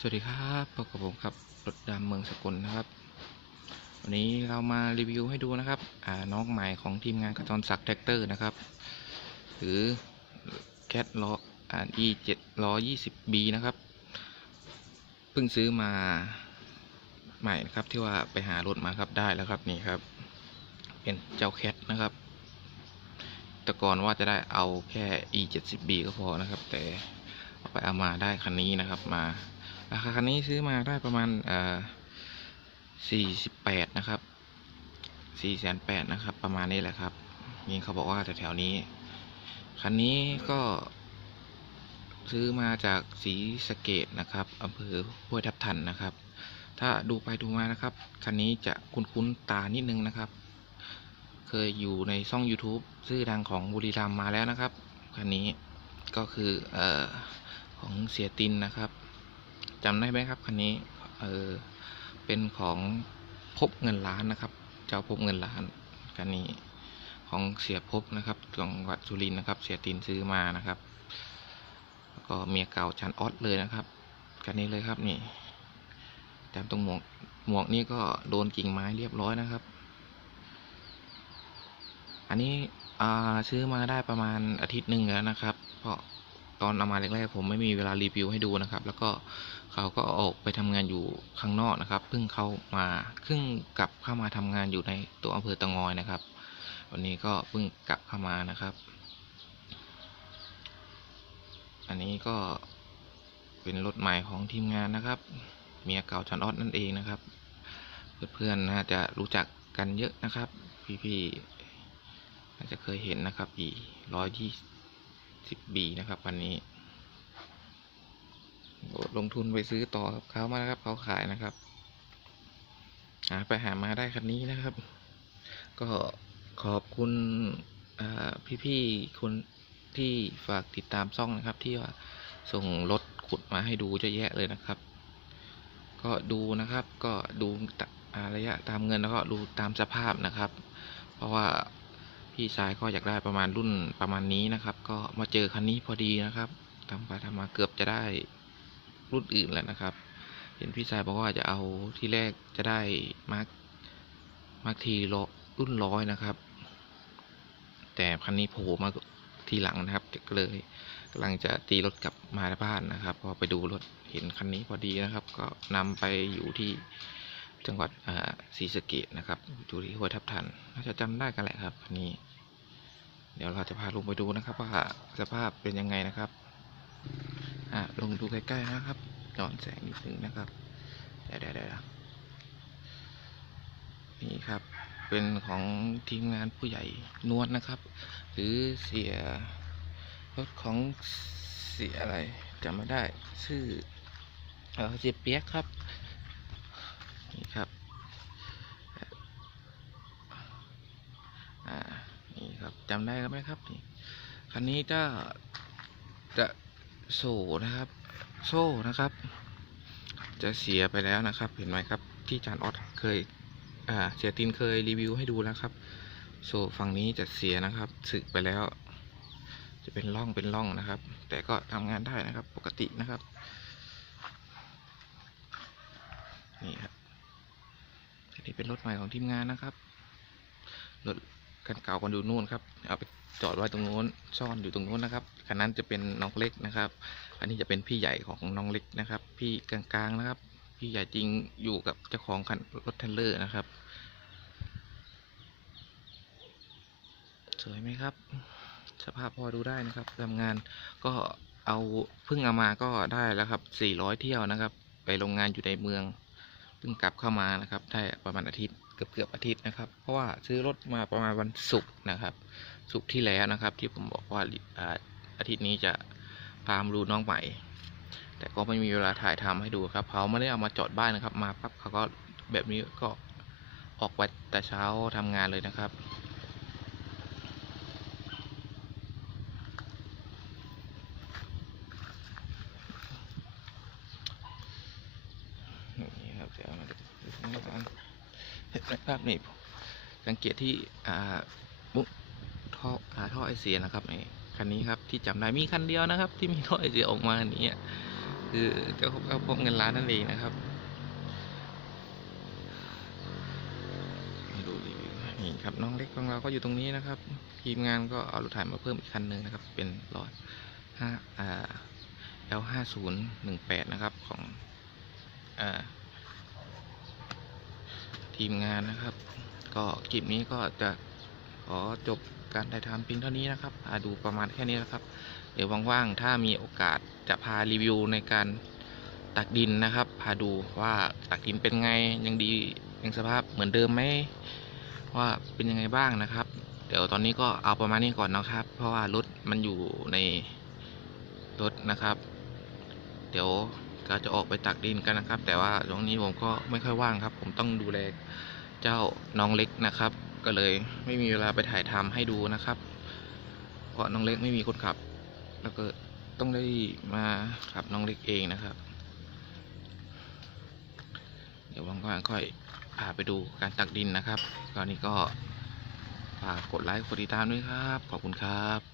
สวัสดีครับพบกับผมครับรถดำเมืองสกลนะครับ วันนี้เรามารีวิวให้ดูนะครับอ่าน้องใหม่ของทีมงานกระจรศักดิ์แท็กเตอร์นะครับ หรือแคทล้ออ่า e เจ็ดล้อยี่สิบ b นะครับ เพิ่งซื้อมาใหม่นะครับที่ว่าไปหารถมาครับได้แล้วครับนี่ครับ เป็นเจ้าแคทนะครับ แต่ก่อนว่าจะได้เอาแค่ e เจ็ดสิบ b ก็พอนะครับ แต่เอาไปเอามาได้คันนี้นะครับมา ราคาคันนี้ซื้อมาได้ประมาณเอ่อสี่สิบแปดนะครับสี่แสนแปดนะครับ ประมาณนี้แหละครับนี่เขาบอกว่าแถวๆนี้ คันนี้ก็ซื้อมาจากสีสะเกตนะครับอำเภอห้วยทับทันนะครับ ถ้าดูไปดูมานะครับ คันนี้จะคุ้นๆตานิดนึงนะครับ เคยอยู่ในช่อง YouTube ชื่อดังของบุรีรัมย์มาแล้วนะครับ คันนี้ก็คืออของเสียตินนะครับ จำได้ไหมครับคันนี้เออเป็นของพบเงินล้านนะครับ เจ้าพบเงินล้านคันนี้ของเสียพบนะครับจังหวัดสุรินทร์นะครับ เสียตินซื้อมานะครับแล้วก็เมียเก่าจันออสเลยนะครับคันนี้เลยครับนี่จำตรงหมวกหมวกนี่ก็โดนกิ่งไม้เรียบร้อยนะครับ อันนี้ซื้อมาได้ประมาณอาทิตย์หนึ่งแล้วนะครับ เพราะตอนเอามาแรกๆผมไม่มีเวลารีวิวให้ดูนะครับ แล้วก็ เขาก็ออกไปทำงานอยู่ข้างนอกนะครับ เพิ่งเข้ามาเพิ่งกลับเข้ามาทำงานอยู่ในตัวอำเภอตะงอยนะครับ วันนี้ก็เพิ่งกลับเข้ามานะครับ อันนี้ก็เป็นรถใหม่ของทีมงานนะครับ เมียเก่าจันออดนั่นเองนะครับ เพื่อนๆน่าจะรู้จักกันเยอะนะครับ พี่ๆน่าจะเคยเห็นนะครับอีร้อยยี่สิบบีนะครับวันนี้ ลงทุนไปซื้อต่อกับเขามานะครับเขาขายนะครับหาไปหามาได้คันนี้นะครับ ก็ขอบคุณพี่ๆคนที่ฝากติดตามซ่องนะครับ ที่ว่าส่งรถขุดมาให้ดูเยอะแยะเลยนะครับ ก็ดูนะครับก็ดูระยะตามเงินแล้วก็ดูตามสภาพนะครับ เพราะว่าพี่ชายก็อยากได้ประมาณรุ่นประมาณนี้นะครับ ก็มาเจอคันนี้พอดีนะครับทำไปทำมาเกือบจะได้ รุ่นอื่นแล้วนะครับ เห็นพี่ชายบอกว่าจะเอาที่แรกจะได้มาร์คมาร์คทีรุ่นร้อยนะครับ แต่คันนี้โผล่มาทีหลังนะครับก็เลยกำลังจะตีรถกลับมาบ้านนะครับ พอไปดูรถเห็นคันนี้พอดีนะครับ ก็นำไปอยู่ที่จังหวัดศรีสะเกดนะครับอยู่ที่ห้วยทับทันน่าจะจำได้กันแหละครับคันนี้ เดี๋ยวเราจะพาลงไปดูนะครับว่าสภาพเป็นยังไงนะครับ อะลงดูใกล้ๆนะครับย้อนแสงนิดนึงนะครับเดี๋ยวเดี๋ยวนี่ครับ เป็นของทีมงานผู้ใหญ่นวลนะครับ หรือเสียรถของเสียอะไรจำไม่ได้ชื่อเออเสียเปียกครับนี่ครับอ่านี่ครับจำได้ไหมครับนี่คันนี้ก็จะ โซ่นะครับ โซ่นะครับ จะเสียไปแล้วนะครับ เห็นไหมครับ ที่จานออสเคยเสียตินเคยรีวิวให้ดูแล้วครับ โซ่ฝั่งนี้จะเสียนะครับสึกไปแล้ว จะเป็นร่องเป็นร่องนะครับ แต่ก็ทำงานได้นะครับ ปกตินะครับ นี่ครับอันนี้เป็นรถใหม่ของทีมงานนะครับรถคันเก่ากันอยู่นู่นครับ เอาไปจอดไว้ตรงนู้นซ่อนอยู่ตรงนู้นนะครับคันนั้นจะเป็นน้องเล็กนะครับ อันนี้จะเป็นพี่ใหญ่ของน้องเล็กนะครับ พี่กลางๆนะครับ พี่ใหญ่จริงอยู่กับเจ้าของคันรถเทรลเลอร์นะครับ สวยไหมครับ สภาพพอดูได้นะครับทำงานก็เอาเพิ่งเอามาก็ได้แล้วครับ 400 เที่ยวนะครับ ไปโรงงานอยู่ในเมืองเพิ่งกลับเข้ามานะครับ ได้ประมาณอาทิตย์เกือบเกือบอาทิตย์นะครับ เพราะว่าซื้อรถมาประมาณวันศุกร์นะครับ ศุกที่แล้วนะครับ ที่ผมบอกว่าอาอาทิตย์นี้จะพามาดูน้องใหม่ แต่ก็ไม่มีเวลาถ่ายทำให้ดูครับเขาไม่ได้เอามาจอดบ้านนะครับ มาปั๊บเขาก็แบบนี้ก็ออกไปแต่เช้าทำงานเลยนะครับนี่ครับเดี๋ยวมาดูตรงนี้กันเห็นไหมครับนี่สังเกตที่อ่า ท่ออ่าท่อไอเสียนะครับนี่คันนี้ครับที่จำได้มีคันเดียวนะครับ ที่มีท่อไอเสียออกมาอย่างนี้คือเจ้าของพบเงินล้านนั่นเองนะครับดูรีวิวนี่ครับน้องเล็กของเราก็อยู่ตรงนี้นะครับ ทีมงานก็เอารถถ่ายมาเพิ่มอีกคันหนึ่งนะครับ เป็นรถห้าอ่า L ห้าศูนย์หนึ่งแปดนะครับของอ่าทีมงานนะครับ ก็คลิปนี้ก็จะขอจบ การถ่ายทำเพียงเท่านี้นะครับดูประมาณแค่นี้นะครับ เดี๋ยวว่างๆ ถ้ามีโอกาสจะพารีวิวในการตักดินนะครับ พาดูว่าตักดินเป็นไงยังดียังสภาพเหมือนเดิมไหมว่าเป็นยังไงบ้างนะครับ เดี๋ยวตอนนี้ก็เอาประมาณนี้ก่อนนะครับ เพราะว่ารถมันอยู่ในรถนะครับ เดี๋ยวก็จะออกไปตักดินกันนะครับ แต่ว่าตรงนี้ผมก็ไม่ค่อยว่างครับ ผมต้องดูแลเจ้าน้องเล็กนะครับ ก็เลย ไม่มีเวลาไปถ่ายทำให้ดูนะครับ เพราะน้องเล็กไม่มีคนขับ แล้วก็ต้องได้มาขับน้องเล็กเองนะครับ เดี๋ยวว่างๆค่อยพาไปดูการตักดินนะครับตอนนี้ก็ฝากกดไลค์กดติดตามด้วยครับ ขอบคุณครับ